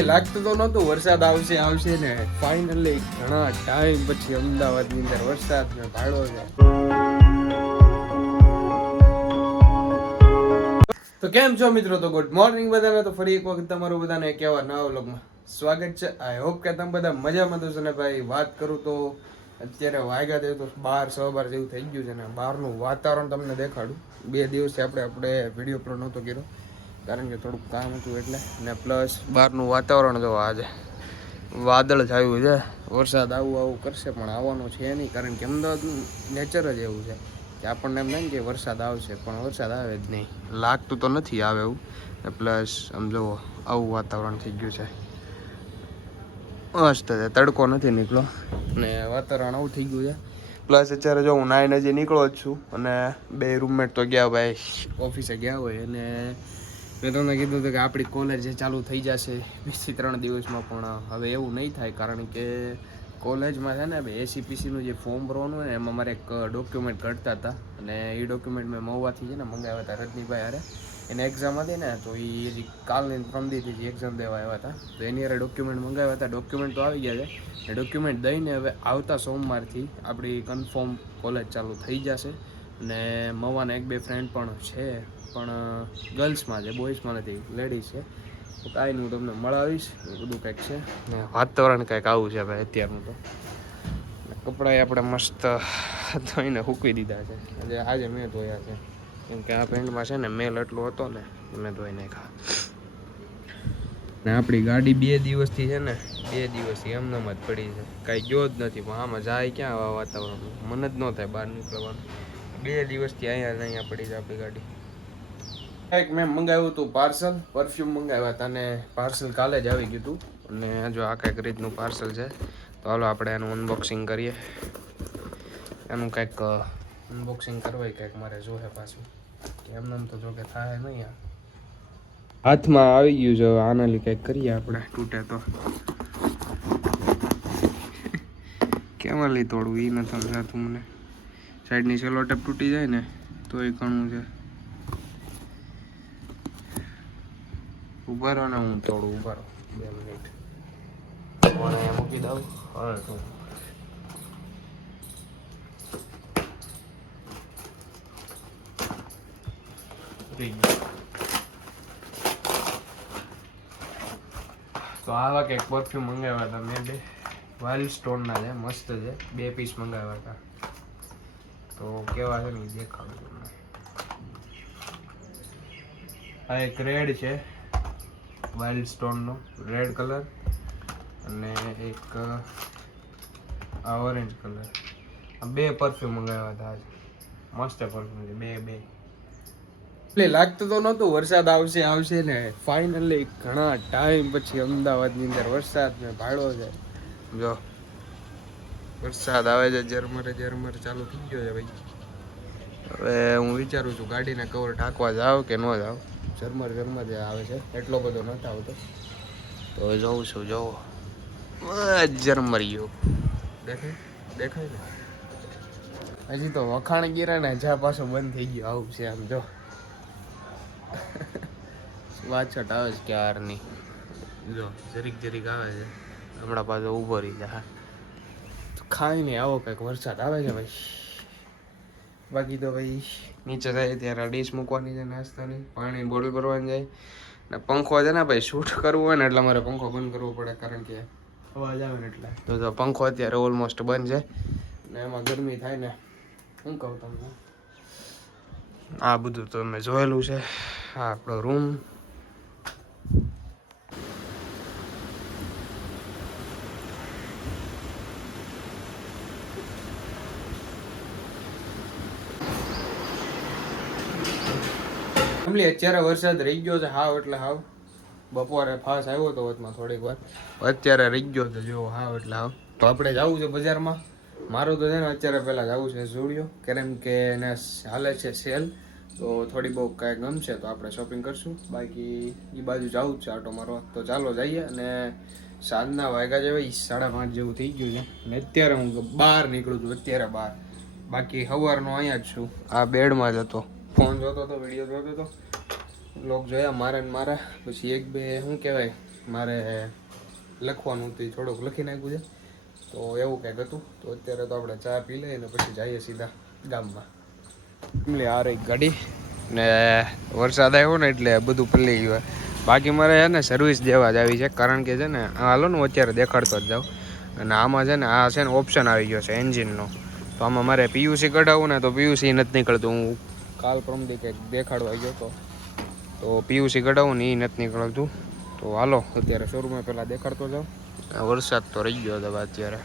લાગતું તો નહોતું વરસાદ આવશે આવશે ને ફાઇનલી ઘણા ટાઈમ પછી અમદાવાદની અંદર વરસાદ ને ભાડો છે. તો કેમ છો મિત્રો? તો ગુડ મોર્નિંગ બધાને. તો ફરી એક વખત તમારું બધાને કેવા નવા વ્લોગમાં સ્વાગત છે. આઈ હોપ કે તમે બધા મજામાં થશો ને ભાઈ. વાત કરું તો અત્યારે વાગ્યા થયું તો 12:15 જેવું થઈ ગયું છે ને બહારનું વાતાવરણ તમને દેખાડું. 2 દિવસથી આપણે વિડીયો અપલોડ નહોતો કર્યો કારણ કે થોડુંક કામ હતું એટલે, ને પ્લસ બહારનું વાતાવરણ જો આજે વાદળ છાયું છે. વરસાદ આવું કરશે પણ આવવાનું છે નહીં, કારણ કે અમદાવાદનું નેચર જ એવું છે કે આપણને એમ નહીં કે વરસાદ આવશે પણ વરસાદ આવે જ નહીં. લાગતું તો નથી આવે એવું, ને પ્લસ આમ જુઓ આવું વાતાવરણ થઈ ગયું છે. મસ્ત છે, તડકો નથી નીકળો ને વાતાવરણ આવું થઈ ગયું છે. પ્લસ અત્યારે જો હું નાઈને હજી નીકળો જ છું અને 2 રૂમમેટ તો ગયા ભાઈ ઓફિસે ગયા હોય, અને મેં તમને કીધું હતું કે આપણી કોલેજ જે ચાલુ થઈ જશે 2 થી 3 દિવસમાં, પણ હવે એવું નહીં થાય કારણ કે કોલેજમાં છે ને એસીપીસીનું જે ફોર્મ ભરવાનું હોય ને એમાં મારે એક ડોક્યુમેન્ટ ઘટતા હતા, અને એ ડોક્યુમેન્ટ મેં મહુવાથી છે ને મંગાવ્યા હતા રજનીભાઈ હારે. એને એક્ઝામ હતી ને તો એ હજી કાલની 3 દિવસથી એક્ઝામ દેવા આવ્યા હતા, તો એની હારે ડોક્યુમેન્ટ મંગાવ્યા હતા. ડોક્યુમેન્ટ તો આવી ગયા છે, એ ડોક્યુમેન્ટ દઈને હવે આવતા સોમવારથી આપણી કન્ફર્મ કોલેજ ચાલુ થઈ જશે. અને મહુવાના 1-2 ફ્રેન્ડ પણ છે, પણ ગર્લ્સમાં છે, બોಯ್સમાં નથી, લેડીઝ છે. તો કાંઈ નહીં, હું તમને મળાવીશ. એ બધું કંઈક છે ને વાતાવરણ કંઈક આવું છે ભાઈ અત્યારનું. તો કપડાં આપણે મસ્ત ધોઈને સૂકવી દીધા છે. આજે મેં ધોયા છે કેમ કે આ પેન્ટમાં છે ને મેલ એટલો હતો ને મેં ધોઈ નાખ્યા. ને આપણી ગાડી 2 દિવસથી છે ને 2 દિવસથી એમનામ જ પડી છે, કાંઈ ગયો જ નથી. પણ આમાં જાય ક્યાં આવા વાતાવરણ, મન જ ન થાય બહાર નીકળવાનું. 2 દિવસથી અહીંયા પડી છે આપણી ગાડી. એક મેં મંગાવ્યું હતું પાર્સલ, પરફ્યુમ મંગાવ્યા હતા અને પાર્સલ કાલે જ આવી ગયું હતું. અને જો આ કંઈક રીતનું પાર્સલ છે, તો હાલો આપણે એનું અનબોક્સિંગ કરીએ. એનું કંઈક અનબોક્સિંગ કરવાય કંઈક મારે જોહે પાછું, એમનામ તો જો કે થાય નહીં. હાથમાં આવી ગયું છે, આના લીધે કંઈક કરીએ આપણે. તૂટે તો કેમાં લઈ તોડવું એ નથી સમજાતું મને. સાઈડની સેલો ટેપ તૂટી જાય ને તો એ ઘણું છે. ઉભા રહો ને, હું તોડું. ઉભા રહો 2 મિનિટ. પણ મૂકી દઉં. હા તો આવા કંઈક પરફ્યુમ મંગાવ્યા હતા મેં. 2 વાઇલ્ડ સ્ટોનના છે, મસ્ત છે. 2 પીસ મંગાવ્યા હતા. તો કેવા છે ને દેખાડું તમને. આ એક રેડ છે, વાઇલ્ડ સ્ટોનનો રેડ કલર, અને એક આ ઓરેન્જ કલર. આ 2 પરફ્યુમ મંગાવ્યા હતા આજે. મસ્ત પરફ્યુમ છે 2. લાગતું તો નહોતું વરસાદ આવશે ને ફાઇનલી ઘણા ટાઈમ પછી અમદાવાદની અંદર વરસાદ ને ભાડો છે. જો વરસાદ આવે છે, ઝરમર ચાલુ થઈ ગયો છે ભાઈ. હવે હું વિચારું છું ગાડીને કવર ઢાંકવા જાવ કે ન જાવ. ઝરમર જે આવે છે એટલો બધો નથી આવતો, તો હવે જોઉં છું. જોવો ઝરમરિયો દેખાય ને. હજી તો વખાણ ગીરા ને જ્યાં પાછો બંધ થઈ ગયો આવું છે. આમ જો વાછટ આવે છે ક્યારની, જો જરીક આવે છે. હમણાં પાછો ઊભો રહી જાય. ખાઈ ને આવો કંઈક વરસાદ આવે છે ભાઈ. બાકી તો ભાઈ નીચે જાય ત્યારે ડીશ મૂકવાની છે, નાસ્તાની, પાણી બોટલ ભરવાની જાય, ને પંખો છે ને ભાઈ શૂટ કરવું હોય ને એટલે મારે પંખો બંધ કરવો પડે કારણ કે અવાજ આવે ને એટલે. તો પંખો અત્યારે ઓલમોસ્ટ બંધ છે ને એમાં ગરમી થાય ને. શું કહું તમને, આ બધું તો મેં જોયેલું છે. હા આપણો રૂમ. અત્યારે વરસાદ રહી ગયો છે હાવ, એટલે હાવ. બપોરે ફાસ આવ્યો હતો વચમાં થોડીક વાર, અત્યારે રહી ગયો છે જો હાવ એટલે હાવ. તો આપણે જવું છે બજારમાં. મારું તો છે ને અત્યારે પહેલાં જવું છે ઝુડિયો, કેમ કે એને હાલે છે સેલ, તો થોડી બહુ કાંઈ ગમશે તો આપણે શોપિંગ કરશું. બાકી એ બાજુ જવું જ છે આટો મારવા. તો ચાલો જઈએ. અને સાંજના વાગ્યા જેવા 5:30 જેવું થઈ ગયું છે, અને અત્યારે હું બહાર નીકળું છું. અત્યારે બહાર, બાકી સવારનો અહીંયા જ છું. આ બેડમાં જ હતો, ફોન જોતો હતો, વિડીયો જોતો હતો, બ્લોગ જોયા મારા. પછી 1-2 શું કહેવાય મારે લખવાનું હતું એ થોડુંક લખી નાખ્યું છે, તો એવું કંઈક હતું. તો અત્યારે તો આપણે ચા પી લઈએ ને પછી જઈએ સીધા ગામમાં. આ રહી ગાડી ને વરસાદ આવ્યો ને એટલે બધું પલળી ગયું. બાકી મારે છે ને સર્વિસ દેવા જ આવી છે, કારણ કે છે ને હાલો ને હું અત્યારે દેખાડતો જ જાઉં. અને આમાં છે ને આ છે ને ઓપ્શન આવી ગયો છે એન્જિનનો. તો આમાં મારે પીયુસી કઢાવવું ને તો પીયુસી નથી નીકળતું. હું કાલ પરમદી કંઈક દેખાડવા ગયો તો પીયુસી કઢાવવું ને એ નથી નીકળતું. તો હાલો અત્યારે શોરૂમે પહેલાં દેખાડતો જાઉં. વરસાદ તો રહી ગયો હતો અત્યારે.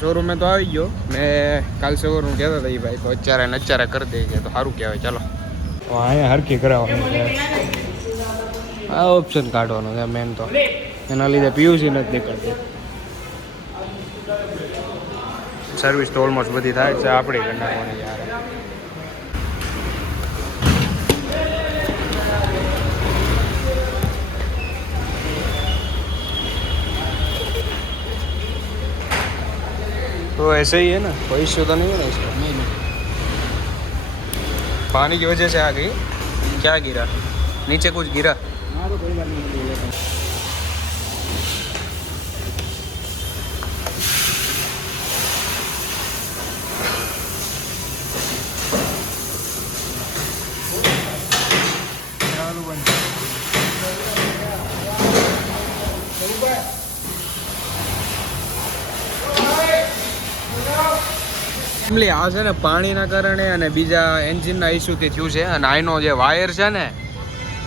શોરૂમે તો આવી ગયો મેં કાલ સવારનું કહેતો હતો એ ભાઈ, તો અત્યારે ને અત્યારે કરી દઈ છે તો સારું કહેવાય. ચાલો અહીંયા હરખી કરાવવાનું છે, આ ઓપ્શન કાઢવાનું છે મેન. તો એના લીધે પીયુસી નથી નીકળતી. સર્વિસ તો ઓલમોસ્ટ બધી થાય છે, આપણી ગણાવવાની યાર. तो ऐसे ही है ना, कोई इश्यू तो नहीं है ना इसका? नहीं। पानी की वजह से आ गई क्या? गिरा नीचे कुछ गिरा? हाँ तो कोई बात नहीं. આ છે ને પાણીના કારણે અને બીજા એન્જિનના ઇસ્યુથી થયું છે. અને આનો જે વાયર છે ને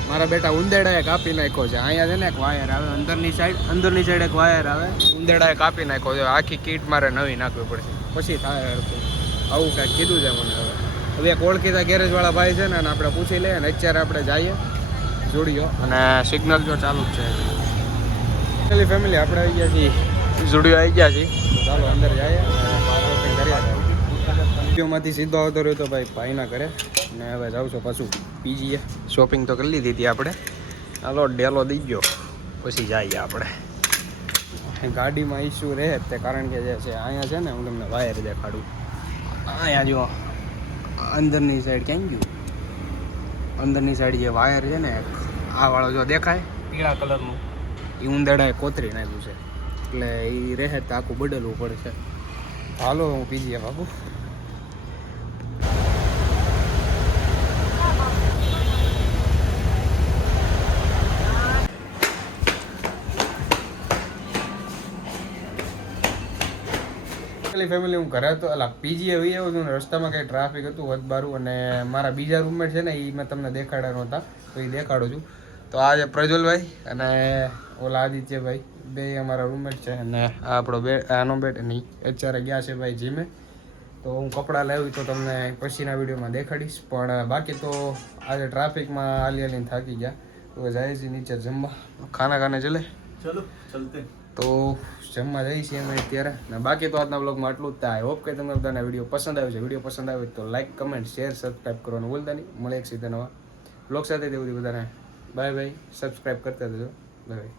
મારા બેટા ઉંદેડાએ કાપી નાખ્યો છે. અહીંયા છે ને એક વાયર આવે અંદરની સાઈડ એક વાયર આવે, ઉંદેડાએ કાપી નાખ્યો છે. આખી કીટ મારે નવી નાખવી પડશે, પછી થાય આવું કાંઈક કીધું છે મને. હવે એક ઓળખીતા ગેરેજવાળા ભાઈ છે ને અને આપણે પૂછી લઈએ ને અત્યારે આપણે જઈએ જોડીઓ. અને સિગ્નલ જો ચાલુ જ છે. ફેમિલી આપણે આવી ગયા છીએ જોડીઓ, આવી ગયા છીએ. ચાલો અંદર જઈએ શોપિંગ કરીએ. માંથી સીધો આવતો રહ્યો તો ભાઈના ઘરે, ને હવે જાઉં છું પાછું પીજીએ. શોપિંગ તો કરી લીધી હતી આપણે. હાલો ડેલો દઈ ગયો પછી જઈએ આપણે. ગાડીમાં ઇસ્યુ રહે તે કારણ કે જે છે અહીંયા છે ને હું તમને વાયર દેખાડું. અહીંયા જો અંદરની સાઈડ ક્યાં ગયું, અંદરની સાઈડ જે વાયર છે ને આ વાળો જો દેખાય પીળા કલરનું, એ ઉંદરડાએ કોતરી નાખ્યું છે. એટલે એ રહે તો આખું બદલવું પડશે. હાલો હું પીજીએ બાબુ. ફેમિલી હું ઘરે હતો એટલે પીજીએ આવી આવ્યો છું ને રસ્તામાં કંઈ ટ્રાફિક હતું વધબારું. અને મારા બીજા રૂમમેટ છે ને એ મેં તમને દેખાડ્યા નહોતા તો એ દેખાડું છું. તો આ છે પ્રજ્વલભાઈ અને ઓલા આદિત્યભાઈ, બે અમારા રૂમમેટ છે. અને આ આપણો આનો બેટ નહીં અત્યારે ગયા છે ભાઈ જીમે. તો હું કપડાં લાવી તો તમને પછીના વિડીયોમાં દેખાડીશ. પણ બાકી તો આજે ટ્રાફિકમાં હાલી થાકી ગયા. તો જાય છે નીચે જમવા, ખાના ખાને ચલે. ચલો ચલતે. તો જમવા જઈએ છીએ અમે અત્યારે. ને બાકી તો આજના બ્લોગમાં આટલું જ થાય. હોપ કે તમને બધાને વિડીયો પસંદ આવ્યો છે. વિડીયો પસંદ આવ્યો તો લાઈક, કમેન્ટ, શેર, સબસ્ક્રાઈબ કરવાનું ભૂલતા નહીં. મળે એક સીધા નવા બ્લોગ સાથે. તે બધી બધાને બાય બાય. સબસ્ક્રાઈબ કરતા જજો. Bye bye.